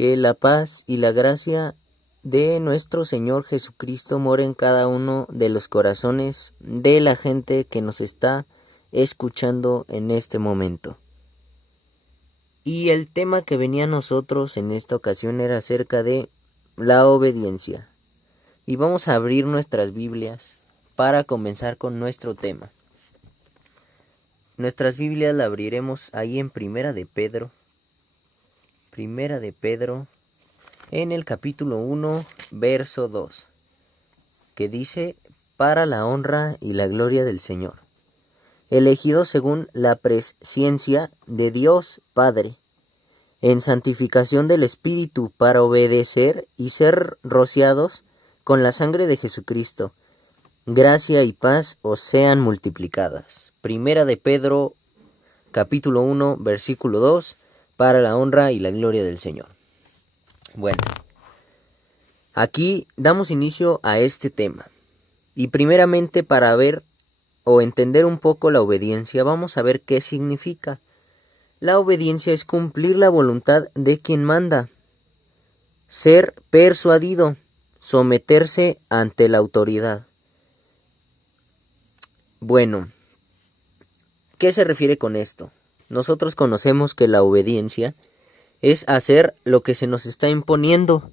Que la paz y la gracia de nuestro Señor Jesucristo more en cada uno de los corazones de la gente que nos está escuchando en este momento. Y el tema que venía a nosotros en esta ocasión era acerca de la obediencia. Y vamos a abrir nuestras Biblias para comenzar con nuestro tema. Nuestras Biblias la abriremos ahí en Primera de Pedro, en el capítulo 1, verso 2, que dice: para la honra y la gloria del Señor, elegidos según la presciencia de Dios Padre, en santificación del Espíritu, para obedecer y ser rociados con la sangre de Jesucristo. Gracia y paz os sean multiplicadas. Primera de Pedro, capítulo 1, versículo 2, para la honra y la gloria del Señor. Bueno, aquí damos inicio a este tema. Y primeramente, para ver o entender un poco la obediencia, vamos a ver qué significa. La obediencia es cumplir la voluntad de quien manda, ser persuadido, someterse ante la autoridad. Bueno, ¿qué se refiere con esto? Nosotros conocemos que la obediencia es hacer lo que se nos está imponiendo.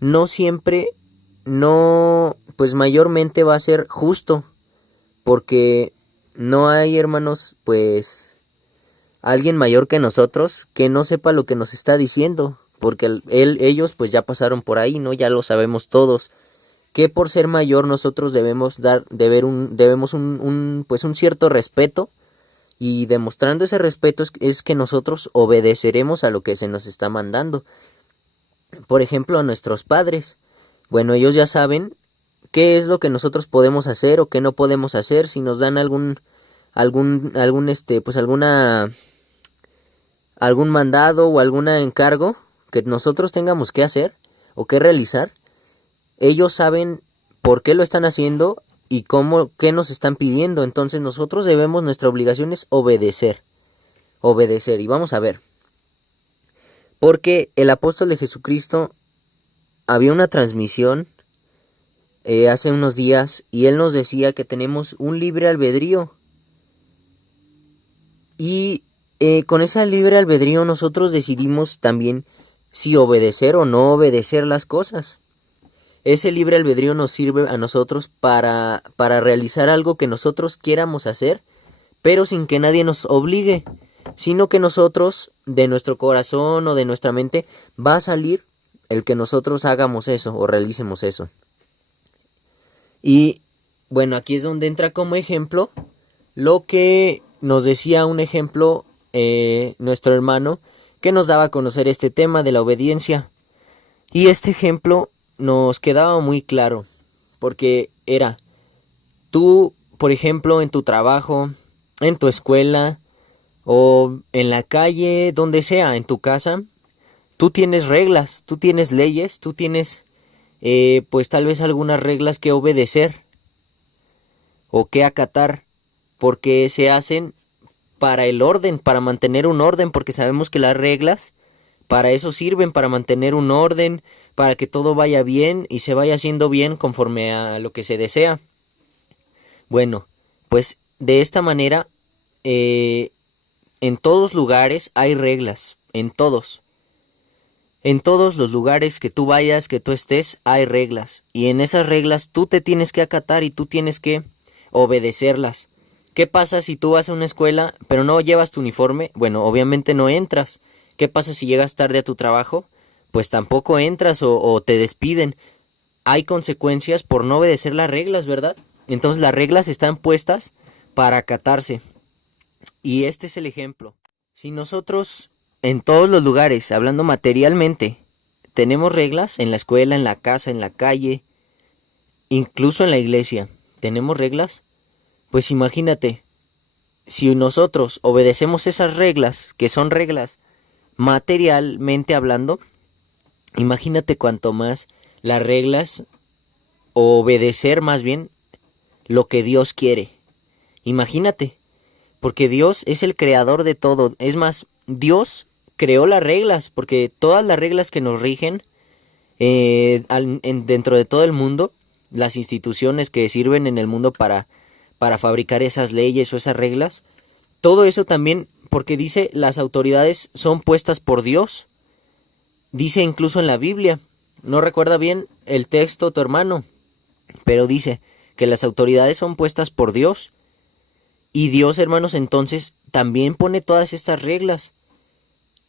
No siempre, pues mayormente va a ser justo, porque no hay, hermanos, pues alguien mayor que nosotros que no sepa lo que nos está diciendo, porque ellos pues ya pasaron por ahí, ¿no? Ya lo sabemos todos, que por ser mayor nosotros debemos un cierto respeto, y demostrando ese respeto es que nosotros obedeceremos a lo que se nos está mandando. Por ejemplo, a nuestros padres. Bueno, ellos ya saben qué es lo que nosotros podemos hacer o qué no podemos hacer. Si nos dan algún mandado o algún encargo que nosotros tengamos que hacer o que realizar, ellos saben por qué lo están haciendo y qué nos están pidiendo. Entonces nosotros nuestra obligación es obedecer. Y vamos a ver. Porque el apóstol de Jesucristo, había una transmisión hace unos días, y él nos decía que tenemos un libre albedrío. Y con ese libre albedrío nosotros decidimos también si obedecer o no obedecer las cosas. Ese libre albedrío nos sirve a nosotros para realizar algo que nosotros quieramos hacer, pero sin que nadie nos obligue, sino que nosotros, de nuestro corazón o de nuestra mente, va a salir el que nosotros hagamos eso o realicemos eso. Y bueno, aquí es donde entra como ejemplo lo que nos decía un ejemplo nuestro hermano, que nos daba a conocer este tema de la obediencia. Y este ejemplo nos quedaba muy claro, porque era: tú, por ejemplo, en tu trabajo, en tu escuela o en la calle, donde sea, en tu casa, tú tienes reglas, tú tienes leyes, tú tienes pues tal vez algunas reglas que obedecer o que acatar, porque se hacen para el orden, para mantener un orden, porque sabemos que las reglas para eso sirven, para mantener un orden, para que todo vaya bien y se vaya haciendo bien conforme a lo que se desea. Bueno, pues de esta manera, en todos lugares hay reglas, en todos los lugares que tú vayas, que tú estés, hay reglas, y en esas reglas tú te tienes que acatar y tú tienes que obedecerlas. ¿Qué pasa si tú vas a una escuela pero no llevas tu uniforme? Bueno, obviamente no entras. ¿Qué pasa si llegas tarde a tu trabajo? Pues tampoco entras o te despiden. Hay consecuencias por no obedecer las reglas, ¿verdad? Entonces las reglas están puestas para acatarse. Y este es el ejemplo. Si nosotros en todos los lugares, hablando materialmente, tenemos reglas, en la escuela, en la casa, en la calle, incluso en la iglesia, tenemos reglas, pues imagínate, si nosotros obedecemos esas reglas, que son reglas materialmente hablando, imagínate cuanto más las reglas, o obedecer más bien lo que Dios quiere. Imagínate, porque Dios es el creador de todo. Es más, Dios creó las reglas, porque todas las reglas que nos rigen dentro de todo el mundo, las instituciones que sirven en el mundo para fabricar esas leyes o esas reglas, todo eso también, porque dice, las autoridades son puestas por Dios. Dice incluso en la Biblia, no recuerda bien el texto tu hermano, pero dice que las autoridades son puestas por Dios. Y Dios, hermanos, entonces también pone todas estas reglas.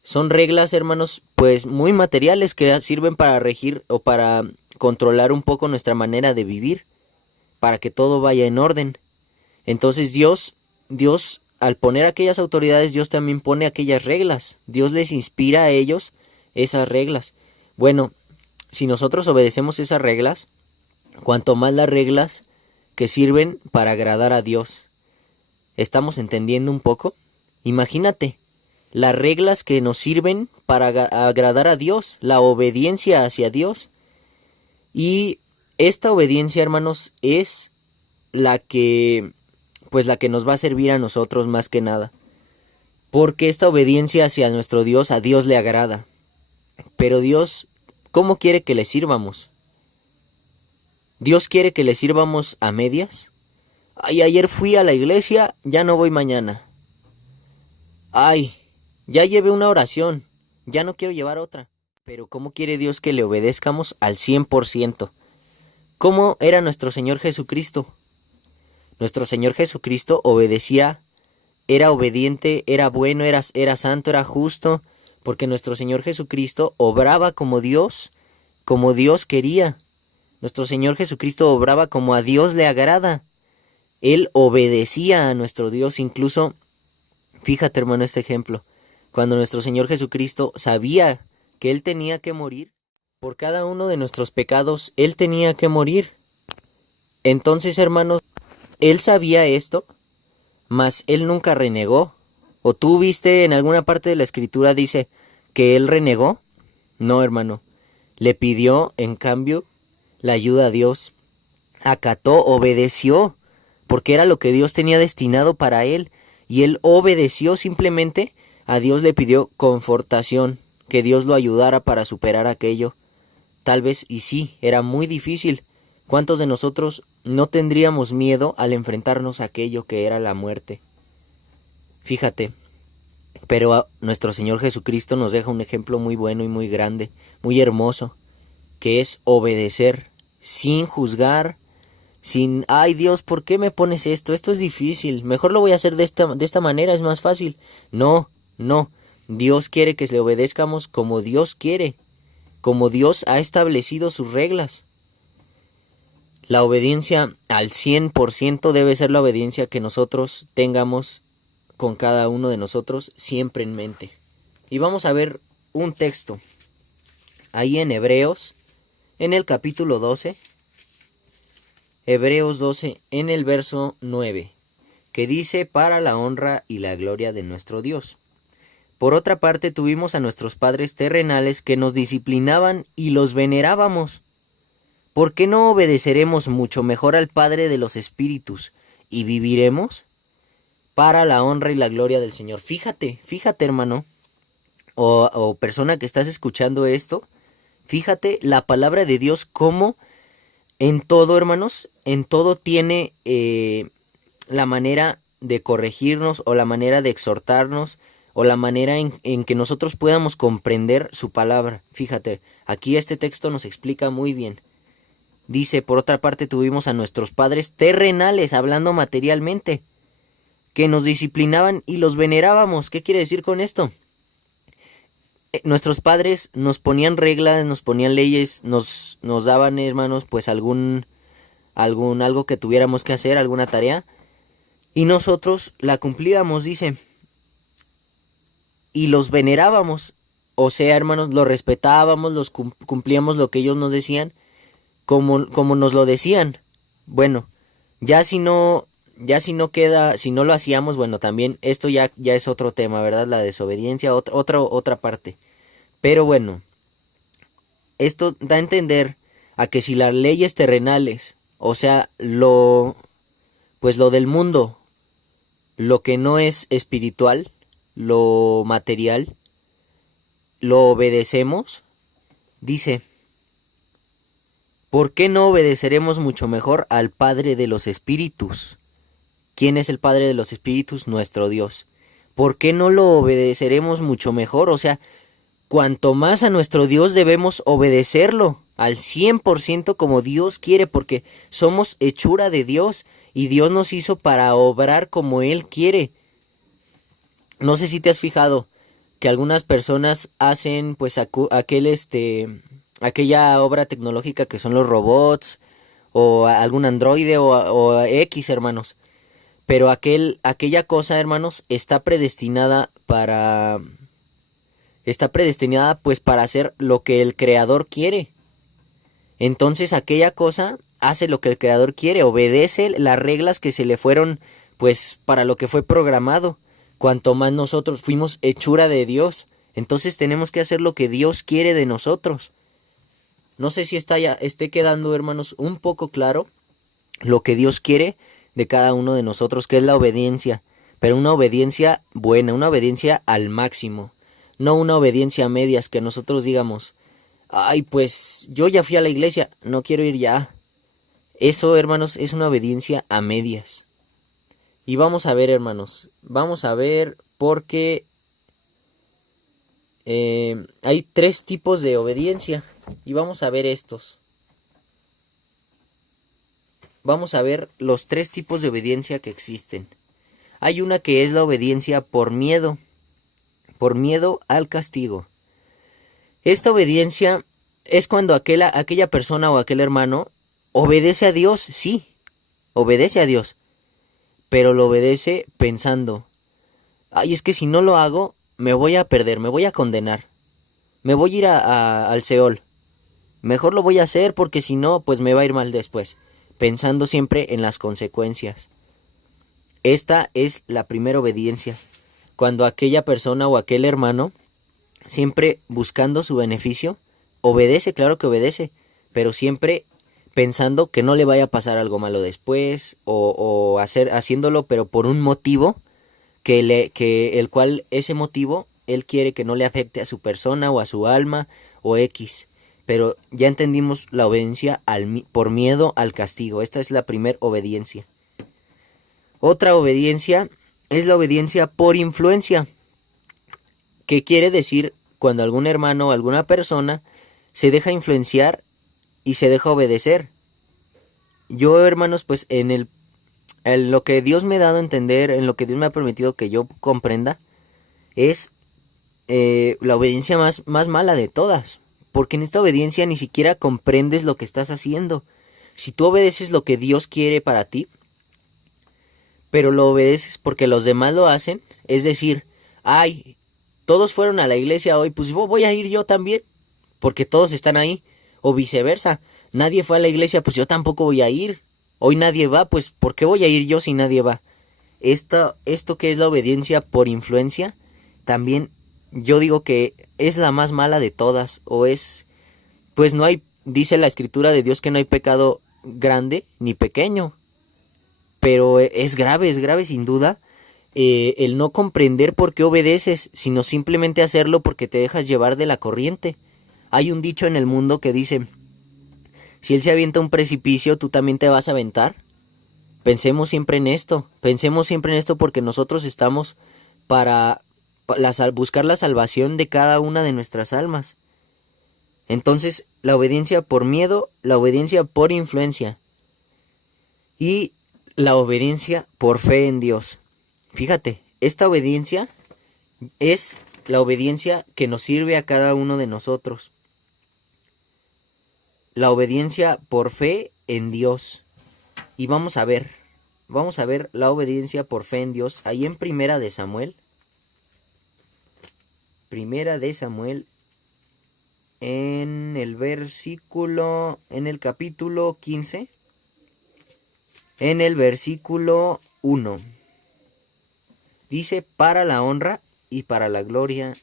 Son reglas, hermanos, pues muy materiales que sirven para regir o para controlar un poco nuestra manera de vivir, para que todo vaya en orden. Entonces Dios, al poner aquellas autoridades, Dios también pone aquellas reglas. Dios les inspira a ellos esas reglas. Bueno, si nosotros obedecemos esas reglas, cuanto más las reglas que sirven para agradar a Dios. ¿Estamos entendiendo un poco? Imagínate, las reglas que nos sirven para agradar a Dios, la obediencia hacia Dios. Y esta obediencia, hermanos, es la que nos va a servir a nosotros más que nada. Porque esta obediencia hacia nuestro Dios, a Dios le agrada. Pero Dios, ¿cómo quiere que le sirvamos? ¿Dios quiere que le sirvamos a medias? Ay, ayer fui a la iglesia, ya no voy mañana. Ay, ya llevé una oración, ya no quiero llevar otra. Pero ¿cómo quiere Dios que le obedezcamos al 100%? ¿Cómo era nuestro Señor Jesucristo? Nuestro Señor Jesucristo obedecía, era obediente, era bueno, era santo, era justo, porque nuestro Señor Jesucristo obraba como Dios quería. Nuestro Señor Jesucristo obraba como a Dios le agrada. Él obedecía a nuestro Dios, incluso, fíjate hermano este ejemplo, cuando nuestro Señor Jesucristo sabía que Él tenía que morir, por cada uno de nuestros pecados, Él tenía que morir. Entonces, hermanos, Él sabía esto, mas Él nunca renegó. ¿O tú viste en alguna parte de la Escritura dice que Él renegó? No, hermano. Le pidió, en cambio, la ayuda a Dios. Acató, obedeció, porque era lo que Dios tenía destinado para Él. Y Él obedeció simplemente. A Dios le pidió confortación, que Dios lo ayudara para superar aquello. Tal vez, y sí, era muy difícil. ¿Cuántos de nosotros no tendríamos miedo al enfrentarnos a aquello que era la muerte? Fíjate, pero nuestro Señor Jesucristo nos deja un ejemplo muy bueno y muy grande, muy hermoso, que es obedecer sin juzgar, sin, ay Dios, ¿por qué me pones esto? Esto es difícil, mejor lo voy a hacer de esta manera, es más fácil. No, Dios quiere que le obedezcamos como Dios quiere, como Dios ha establecido sus reglas. La obediencia al 100% debe ser la obediencia que nosotros tengamos con cada uno de nosotros siempre en mente. Y vamos a ver un texto ahí en Hebreos, en el capítulo 12, Hebreos 12, en el verso 9, que dice: para la honra y la gloria de nuestro Dios. Por otra parte, tuvimos a nuestros padres terrenales que nos disciplinaban y los venerábamos. ¿Por qué no obedeceremos mucho mejor al Padre de los Espíritus y viviremos? Para la honra y la gloria del Señor. Fíjate hermano, o persona que estás escuchando esto, fíjate la palabra de Dios como en todo, hermanos, en todo tiene la manera de corregirnos o la manera de exhortarnos o la manera en que nosotros podamos comprender su palabra. Fíjate, aquí este texto nos explica muy bien. Dice, por otra parte, tuvimos a nuestros padres terrenales, hablando materialmente, que nos disciplinaban y los venerábamos. ¿Qué quiere decir con esto? Nuestros padres nos ponían reglas, nos ponían leyes, nos daban, hermanos, pues algo que tuviéramos que hacer, alguna tarea, y nosotros la cumplíamos, dice, y los venerábamos. O sea, hermanos, los respetábamos, cumplíamos lo que ellos nos decían, como nos lo decían. Bueno, ya si no lo hacíamos, bueno, también esto ya es otro tema, ¿verdad? La desobediencia, otra parte. Pero bueno, esto da a entender a que si las leyes terrenales, o sea, lo del mundo, lo que no es espiritual, lo material, lo obedecemos, dice, ¿por qué no obedeceremos mucho mejor al Padre de los Espíritus? ¿Quién es el Padre de los Espíritus? Nuestro Dios. ¿Por qué no lo obedeceremos mucho mejor? O sea, cuanto más a nuestro Dios debemos obedecerlo al 100% como Dios quiere, porque somos hechura de Dios y Dios nos hizo para obrar como Él quiere. No sé si te has fijado que algunas personas hacen pues aquella obra tecnológica que son los robots o algún androide o X, hermanos. Pero aquella cosa, hermanos, está predestinada pues para hacer lo que el creador quiere. Entonces aquella cosa hace lo que el creador quiere, obedece las reglas que se le fueron pues para lo que fue programado. Cuanto más nosotros fuimos hechura de Dios, entonces tenemos que hacer lo que Dios quiere de nosotros. No sé si esté quedando, hermanos, un poco claro lo que Dios quiere de cada uno de nosotros, que es la obediencia, pero una obediencia buena, una obediencia al máximo, no una obediencia a medias que nosotros digamos, ay, pues yo ya fui a la iglesia, no quiero ir ya. Eso, hermanos, es una obediencia a medias. Y vamos a ver, hermanos, vamos a ver porque hay 3 tipos de obediencia y vamos a ver estos. Vamos a ver los 3 tipos de obediencia que existen. Hay una que es la obediencia por miedo al castigo. Esta obediencia es cuando aquella persona o aquel hermano obedece a Dios, sí, obedece a Dios, pero lo obedece pensando, ay, es que si no lo hago, me voy a perder, me voy a condenar, me voy a ir al Seol. Mejor lo voy a hacer porque si no, pues me va a ir mal después, pensando siempre en las consecuencias. Esta es la primera obediencia, cuando aquella persona o aquel hermano, siempre buscando su beneficio, obedece, claro que obedece, pero siempre pensando que no le vaya a pasar algo malo después, o haciéndolo pero por un motivo el cual ese motivo él quiere que no le afecte a su persona o a su alma o X. Pero ya entendimos la obediencia por miedo al castigo. Esta es la primera obediencia. Otra obediencia es la obediencia por influencia, que quiere decir cuando algún hermano o alguna persona se deja influenciar y se deja obedecer. Yo, hermanos, pues en lo que Dios me ha dado a entender, en lo que Dios me ha permitido que yo comprenda, es la obediencia más mala de todas. Porque en esta obediencia ni siquiera comprendes lo que estás haciendo. Si tú obedeces lo que Dios quiere para ti, pero lo obedeces porque los demás lo hacen, es decir, ay, todos fueron a la iglesia hoy, pues voy a ir yo también, porque todos están ahí, o viceversa, nadie fue a la iglesia, pues yo tampoco voy a ir, hoy nadie va, pues ¿por qué voy a ir yo si nadie va? Esto que es la obediencia por influencia, también yo digo que es la más mala de todas, pues no hay, dice la escritura de Dios que no hay pecado grande ni pequeño, pero es grave sin duda, el no comprender por qué obedeces, sino simplemente hacerlo porque te dejas llevar de la corriente. Hay un dicho en el mundo que dice, si él se avienta a un precipicio, tú también te vas a aventar. Pensemos siempre en esto porque nosotros estamos para buscar la salvación de cada una de nuestras almas. Entonces, la obediencia por miedo, la obediencia por influencia y la obediencia por fe en Dios. Fíjate, esta obediencia es la obediencia que nos sirve a cada uno de nosotros. La obediencia por fe en Dios. Y vamos a ver la obediencia por fe en Dios ahí en Primera de Samuel. Primera de Samuel en el capítulo 15, en el versículo 1. Dice, para la honra y para la gloria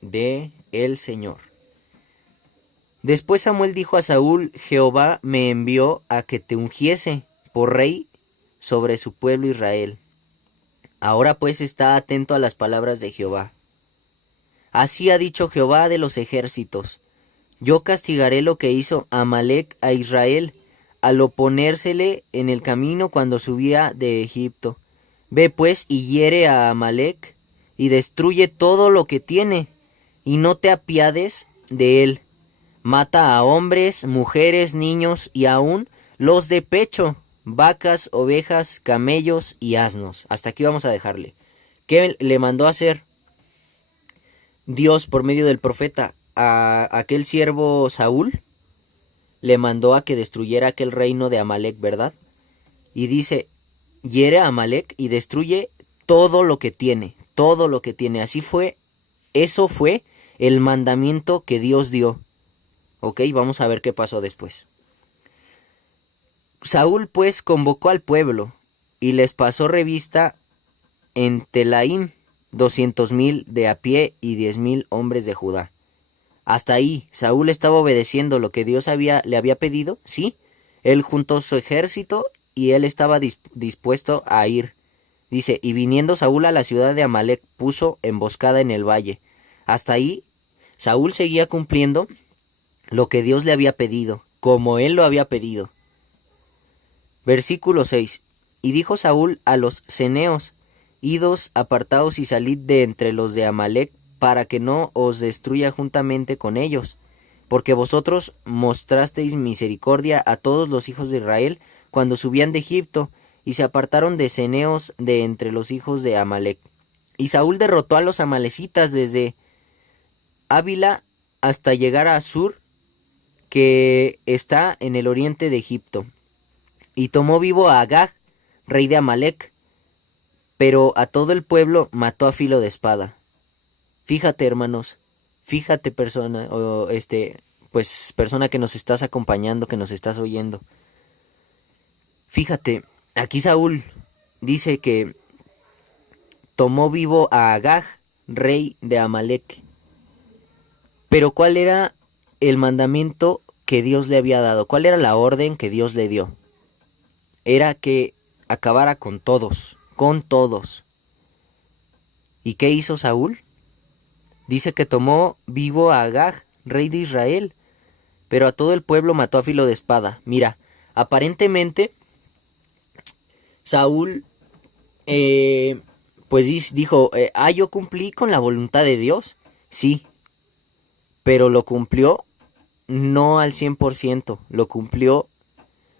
de el Señor. Después Samuel dijo a Saúl, Jehová me envió a que te ungiese por rey sobre su pueblo Israel. Ahora pues está atento a las palabras de Jehová. Así ha dicho Jehová de los ejércitos: yo castigaré lo que hizo Amalec a Israel, al oponérsele en el camino cuando subía de Egipto. Ve pues y hiere a Amalec, y destruye todo lo que tiene, y no te apiades de él. Mata a hombres, mujeres, niños, y aún los de pecho, vacas, ovejas, camellos y asnos. Hasta aquí vamos a dejarle. ¿Qué le mandó a hacer Dios por medio del profeta a aquel siervo Saúl? Le mandó a que destruyera aquel reino de Amalec, ¿verdad? Y dice, hiere a Amalec y destruye todo lo que tiene, todo lo que tiene. Así fue, eso fue el mandamiento que Dios dio. Ok, vamos a ver qué pasó después. Saúl pues convocó al pueblo y les pasó revista en Telaim 200,000 de a pie y 10,000 hombres de Judá. Hasta ahí, Saúl estaba obedeciendo lo que Dios le había pedido, ¿sí? Él juntó su ejército y él estaba dispuesto a ir. Dice, y viniendo Saúl a la ciudad de Amalec, puso emboscada en el valle. Hasta ahí, Saúl seguía cumpliendo lo que Dios le había pedido, como él lo había pedido. Versículo 6. Y dijo Saúl a los ceneos: idos, apartaos y salid de entre los de Amalec, para que no os destruya juntamente con ellos, porque vosotros mostrasteis misericordia a todos los hijos de Israel cuando subían de Egipto, y se apartaron de ceneos de entre los hijos de Amalec. Y Saúl derrotó a los amalecitas desde Ávila hasta llegar a Sur, que está en el oriente de Egipto, y tomó vivo a Agag, rey de Amalec, pero a todo el pueblo mató a filo de espada. Fíjate, hermanos, fíjate, persona, persona que nos estás acompañando, que nos estás oyendo. Fíjate, aquí Saúl dice que tomó vivo a Agag, rey de Amalec. Pero ¿cuál era el mandamiento que Dios le había dado? ¿Cuál era la orden que Dios le dio? Era que acabara con todos, con todos. ¿Y qué hizo Saúl? Dice que tomó vivo a Agag, rey de Israel, pero a todo el pueblo mató a filo de espada. Mira, aparentemente Saúl dijo, yo cumplí con la voluntad de Dios. Sí, pero lo cumplió no al 100%, lo cumplió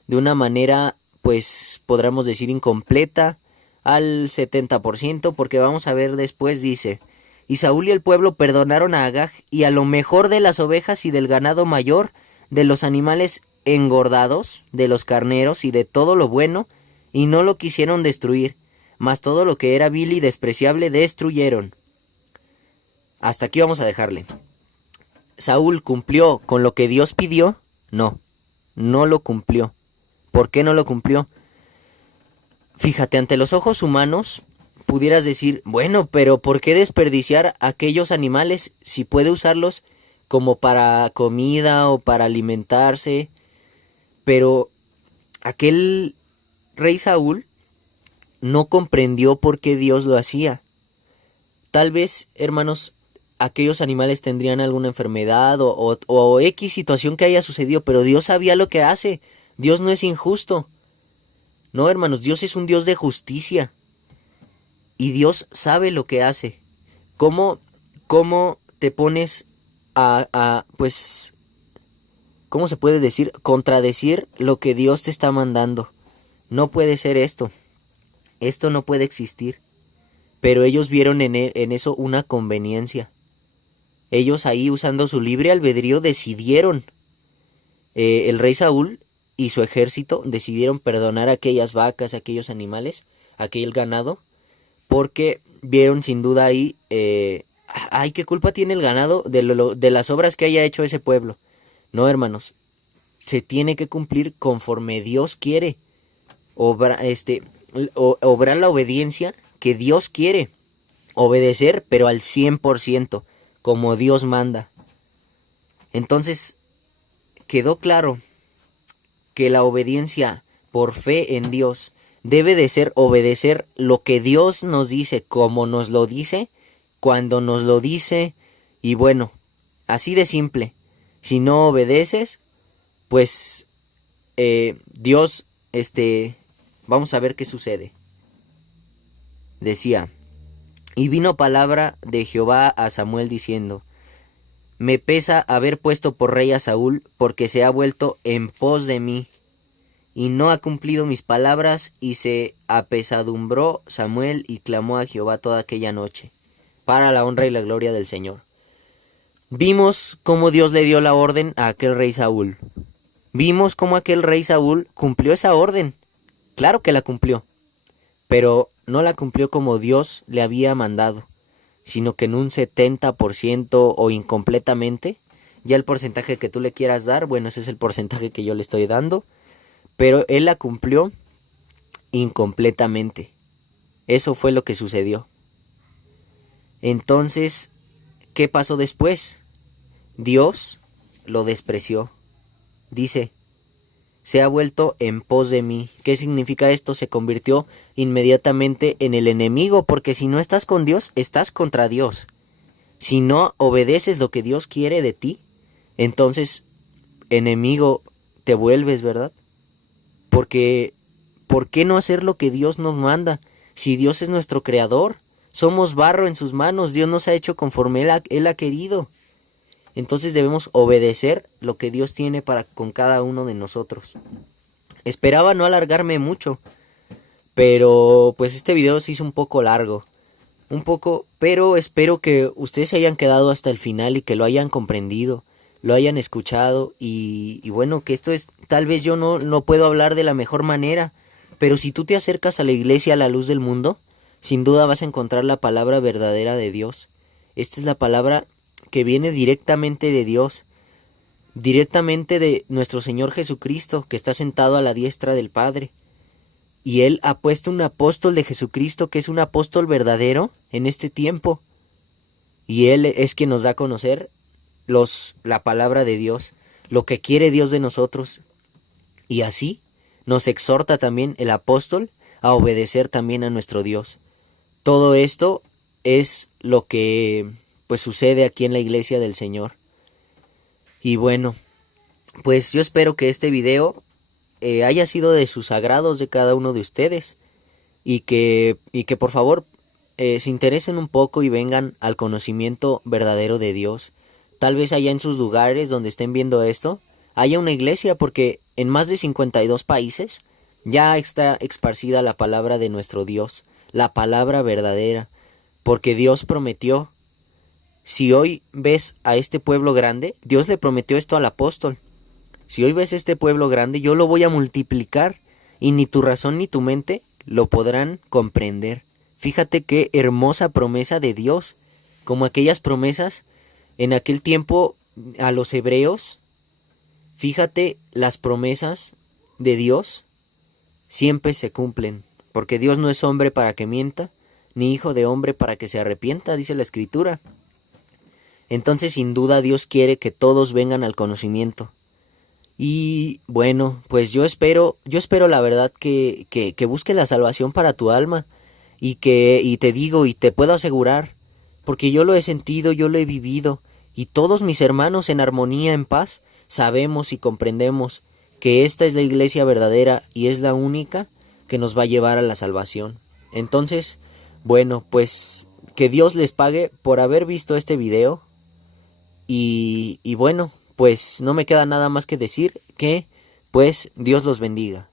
de una manera, pues podríamos decir incompleta, al 70%, porque vamos a ver después, dice: y Saúl y el pueblo perdonaron a Agag y a lo mejor de las ovejas y del ganado mayor, de los animales engordados, de los carneros y de todo lo bueno, y no lo quisieron destruir, mas todo lo que era vil y despreciable destruyeron. Hasta aquí vamos a dejarle. ¿Saúl cumplió con lo que Dios pidió? No, no lo cumplió. ¿Por qué no lo cumplió? Fíjate, ante los ojos humanos pudieras decir, bueno, pero ¿por qué desperdiciar aquellos animales si puede usarlos como para comida o para alimentarse? Pero aquel rey Saúl no comprendió por qué Dios lo hacía. Tal vez, hermanos, aquellos animales tendrían alguna enfermedad o X situación que haya sucedido, pero Dios sabía lo que hace. Dios no es injusto. No, hermanos, Dios es un Dios de justicia. Y Dios sabe lo que hace. ¿Cómo te pones ¿cómo se puede decir? Contradecir lo que Dios te está mandando. No puede ser esto. Esto no puede existir. Pero ellos vieron en eso una conveniencia. Ellos ahí, usando su libre albedrío, decidieron. El rey Saúl y su ejército decidieron perdonar a aquellas vacas, a aquellos animales, a aquel ganado, porque vieron sin duda ahí, ¿qué culpa tiene el ganado de las obras que haya hecho ese pueblo? No, hermanos, se tiene que cumplir conforme Dios quiere. Obrar la obediencia que Dios quiere. Obedecer, pero al 100%, como Dios manda. Entonces, quedó claro que la obediencia por fe en Dios debe de ser obedecer lo que Dios nos dice, como nos lo dice, cuando nos lo dice, Y bueno, así de simple. Si no obedeces, pues Dios, vamos a ver qué sucede. Decía, y vino palabra de Jehová a Samuel diciendo, me pesa haber puesto por rey a Saúl, porque se ha vuelto en pos de mí, y no ha cumplido mis palabras, y se apesadumbró Samuel y clamó a Jehová toda aquella noche, para la honra y la gloria del Señor. Vimos cómo Dios le dio la orden a aquel rey Saúl. Vimos cómo aquel rey Saúl cumplió esa orden. Claro que la cumplió, pero no la cumplió como Dios le había mandado, sino que en un 70% o incompletamente. Ya el porcentaje que tú le quieras dar, bueno, ese es el porcentaje que yo le estoy dando, pero él la cumplió incompletamente. Eso fue lo que sucedió. Entonces, ¿qué pasó después? Dios lo despreció. Dice, se ha vuelto en pos de mí. ¿Qué significa esto? Se convirtió inmediatamente en el enemigo, porque si no estás con Dios, estás contra Dios. Si no obedeces lo que Dios quiere de ti, entonces enemigo te vuelves, ¿verdad? Porque, ¿por qué no hacer lo que Dios nos manda? Si Dios es nuestro creador, somos barro en sus manos, Dios nos ha hecho conforme Él ha querido. Entonces debemos obedecer lo que Dios tiene para con cada uno de nosotros. Esperaba no alargarme mucho, pero pues este video se hizo un poco largo. Pero espero que ustedes se hayan quedado hasta el final y que lo hayan comprendido, lo hayan escuchado y bueno, que esto es, tal vez yo no puedo hablar de la mejor manera, pero si tú te acercas a la iglesia a la luz del mundo, sin duda vas a encontrar la palabra verdadera de Dios. Esta es la palabra que viene directamente de Dios, directamente de nuestro Señor Jesucristo, que está sentado a la diestra del Padre. Y Él ha puesto un apóstol de Jesucristo, que es un apóstol verdadero en este tiempo. Y Él es quien nos da a conocer la palabra de Dios, lo que quiere Dios de nosotros. Y así nos exhorta también el apóstol a obedecer también a nuestro Dios. Todo esto es lo que pues sucede aquí en la iglesia del Señor. Y bueno, pues yo espero que este video haya sido de sus agrados de cada uno de ustedes y que por favor se interesen un poco y vengan al conocimiento verdadero de Dios. Tal vez allá en sus lugares donde estén viendo esto haya una iglesia, porque en más de 52 países ya está esparcida la palabra de nuestro Dios, la palabra verdadera, porque Dios prometió. Si hoy ves a este pueblo grande, Dios le prometió esto al apóstol. Si hoy ves este pueblo grande, yo lo voy a multiplicar y ni tu razón ni tu mente lo podrán comprender. Fíjate qué hermosa promesa de Dios, como aquellas promesas en aquel tiempo a los hebreos. Fíjate, las promesas de Dios siempre se cumplen, porque Dios no es hombre para que mienta, ni hijo de hombre para que se arrepienta, dice la Escritura. Entonces, sin duda, Dios quiere que todos vengan al conocimiento. Y bueno, pues yo espero la verdad que busques la salvación para tu alma. Y te digo y te puedo asegurar, porque yo lo he sentido, yo lo he vivido, y todos mis hermanos en armonía, en paz, sabemos y comprendemos que esta es la iglesia verdadera y es la única que nos va a llevar a la salvación. Entonces, bueno, pues que Dios les pague por haber visto este video. Y bueno, pues no me queda nada más que decir que pues Dios los bendiga.